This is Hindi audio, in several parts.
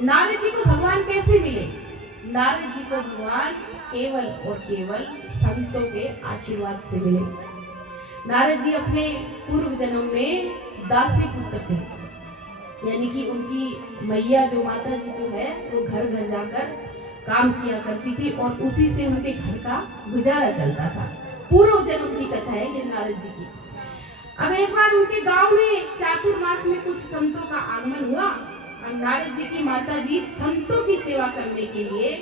नारद जी को भगवान कैसे मिले? नारद जी को भगवान केवल और केवल संतों के आशीर्वाद से मिले। नारद जी अपने पूर्व जन्म में दासी पुत्र थे, यानी कि उनकी मैया जो माता जी जो है वो घर घर जाकर काम किया करती थी और उसी से उनके घर का गुजारा चलता था। पूर्व जन्म की कथा है ये नारद जी की। अब एक बार उनके गांव में चातुर्मास में कुछ संतों का आगमन हुआ और नारद जी की माता जी संतों की सेवा करने के लिए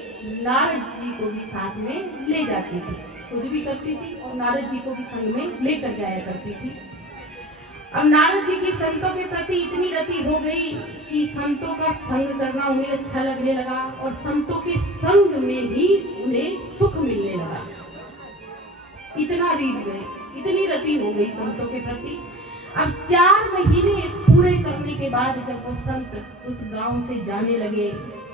नारद जी को भी साथ में ले जाती थी, खुद भी करती थी और नारद जी को भी संग में लेकर जाया करती थी। अब नारद जी की संतों के प्रति इतनी रति हो गई कि संतों का संग करना उन्हें अच्छा लगने लगा और संतों के संग में ही उन्हें सुख मिलने लगा। इतना रीझ गए, इतनी रति हो गई संतों के प्रति। अब 4 महीने पूरे करने के बाद जब वो संत उस गांव से जाने लगे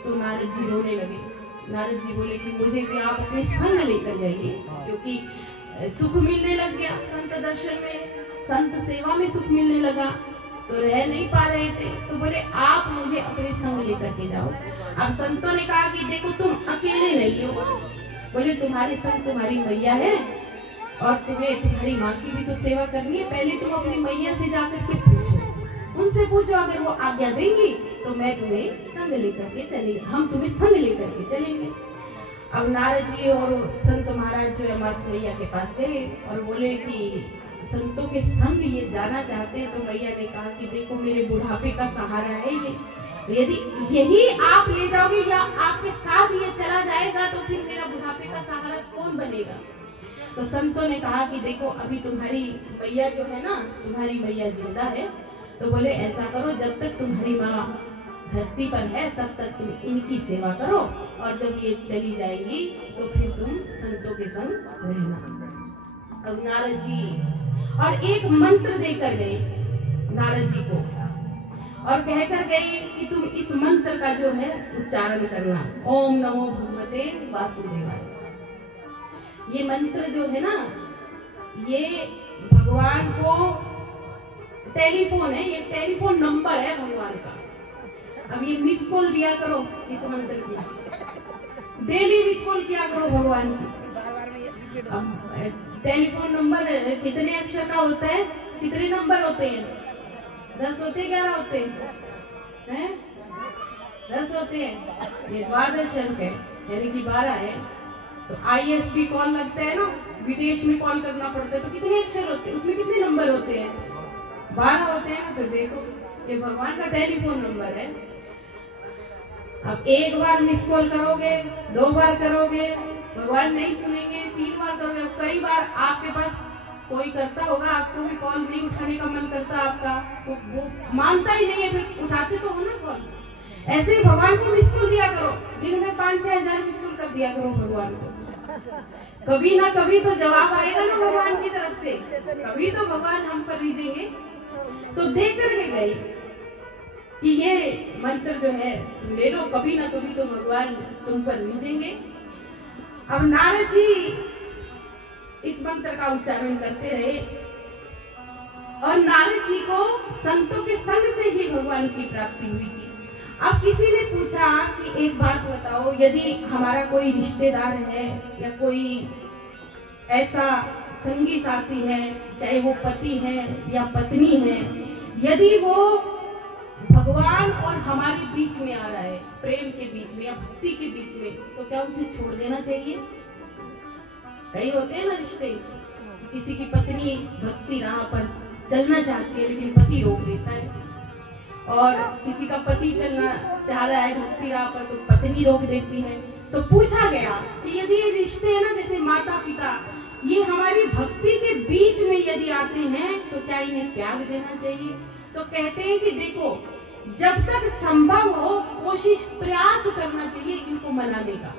तो नारद जी रोने लगे। नारद जी बोले कि मुझे भी आप अपने संग लेकर जाइए, क्योंकि सुख मिलने लग गया संत दर्शन में, संत सेवा में सुख मिलने लगा, तो रह नहीं पा रहे थे। तो बोले आप मुझे अपने संग लेकर के जाओ। अब संतों ने कहा कि देखो तुम अकेले नहीं हो, बोले तुम्हारे संग तुम्हारी मैया है और तुम्हें तुम्हारी माँ की भी तो सेवा करनी है। पहले तुम अपनी मैया से जाकर के पूछो, उनसे पूछो, अगर वो आज्ञा देंगी तो मैं तुम्हें संग लेकर के चलेंगे, हम तुम्हें संग लेकर के चलेंगे। अब नारद जी और संत महाराज जो है माता मैया के पास गए और बोले कि संतों के संग ये जाना चाहते हैं। तो मैया ने कहा कि देखो मेरे बुढ़ापे का सहारा है ये, यदि यही आप ले जाओगे या आपके साथ ये चला जाएगा तो फिर मेरा बुढ़ापे का सहारा कौन बनेगा? तो संतों ने कहा कि देखो अभी तुम्हारी मैया जो है ना, तुम्हारी मैया जिंदा है, तो बोले ऐसा करो जब तक तुम्हारी माँ धरती पर है तब तक तुम इनकी सेवा करो और जब ये चली जाएंगी तो फिर तुम संतों के संग रहना। अब नारद जी और एक मंत्र देकर गए नारद जी को और कहकर गए कि तुम इस मंत्र का जो है उच्चारण करना, ओम नमो भगवते वासुदेवाय। ये मंत्र जो है ना, ये भगवान को टेलीफोन है, ये टेलीफोन नंबर है भगवान का। अब ये मिस कॉल दिया करो इस मंत्र की, डेली मिस कॉल किया करो भगवान की। अब टेलीफोन नंबर कितने अक्षर का होता है? कितने नंबर होते हैं? 10 होते हैं, 11 होते हैं? 10 होते हैं। ये द्वादश अंक है, यानी कि 12 है। तो ISD कॉल लगता है ना, विदेश में कॉल करना पड़ता है, तो कितने अक्षर होते हैं? उसमें कितने नंबर होते हैं? 12 होते हैं ना। तो देखो ये भगवान का टेलीफोन नंबर है। अब एक बार मिस कॉल करोगे, 2 बार करोगे, भगवान नहीं सुनेंगे, 3 बार करोगे, कई बार आपके पास कोई करता होगा, आपको भी कॉल नहीं उठाने का मन करता आपका, तो वो मानता ही नहीं है, फिर उठाते तो हो ना कॉल। ऐसे ही भगवान को मिस कॉल दिया करो, दिन में 5-6 हजार मिस कॉल कर दिया करो भगवान को। कभी ना कभी तो जवाब आएगा ना भगवान की तरफ से, कभी तो भगवान हम पर रीझेंगे। तो देख करके गए कि ये मंत्र जो है ले लो, कभी ना कभी तो भगवान तुम पर रीझेंगे। अब नारद जी इस मंत्र का उच्चारण करते रहे और नारद जी को संतों के संग से ही भगवान की प्राप्ति हुई थी। अब किसी ने पूछा कि एक बात बताओ, यदि हमारा कोई रिश्तेदार है या कोई ऐसा संगी साथी है, चाहे वो पति है या पत्नी है, यदि वो भगवान और हमारे बीच में आ रहा है, प्रेम के बीच में या भक्ति के बीच में, तो क्या उसे छोड़ देना चाहिए? कई होते हैं ना रिश्ते, किसी की पत्नी भक्ति राह पर चलना चाहती है लेकिन पति रोक देता है, और किसी का पति चलना चाह रहा है भक्ति राह पर तो पत्नी रोक देती है। तो पूछा गया कि यदि ये रिश्ते हैं ना, जैसे माता पिता, ये हमारी भक्ति के बीच में यदि आते हैं तो क्या इन्हें त्याग देना चाहिए? तो कहते हैं कि देखो, जब तक संभव हो कोशिश प्रयास करना चाहिए इनको मनाने का,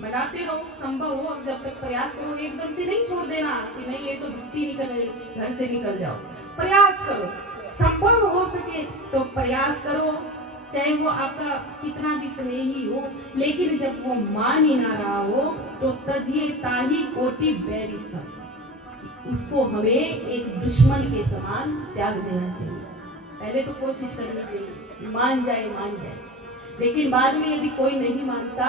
मनाते रहो, संभव हो जब तक प्रयास करो, एकदम से नहीं छोड़ देना कि नहीं ये तो भक्ति नहीं कर रहे, घर से निकल जाओ। प्रयास करो, संभव हो सके तो प्रयास करो, चाहे वो आपका कितना भी स्नेही हो, लेकिन जब वो मान ही ना रहा हो तो तजिए ताही कोटि बैरी सब, उसको हमें एक दुश्मन के समान त्याग देना चाहिए। पहले तो कोशिश करनी चाहिए, मान जाए मान जाए। लेकिन बाद में यदि कोई नहीं मानता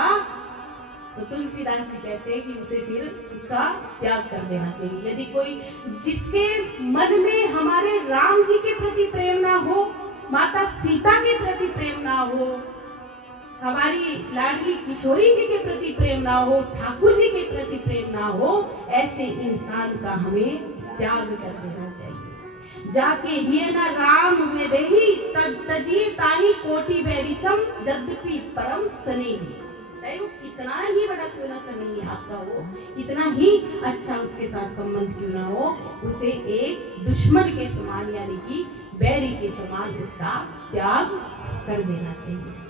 तो तुलसीदास जी कहते हैं कि उसे फिर उसका त्याग कर देना चाहिए। यदि कोई जिसके मन में हमारे राम जी के प्रति प्रेम ना हो, माता सीता के प्रति प्रेम ना हो, हमारी लाडली किशोरी जी के प्रति प्रेम ना हो, ठाकुर जी के प्रति प्रेम ना हो, ऐसे इंसान का हमें त्याग कर देना चाहिए। जाके हिय न राम में रही तद तजी ताही कोटि बैरिसम यद्यपि परम स्नेही। चाहे वो कितना ही बड़ा क्यों ना स्नेही आपका हो, कितना ही अच्छा उसके साथ संबंध क्यों ना हो, उसे एक दुश्मन के समान यानी कि बैरी के समान उसका त्याग कर देना चाहिए।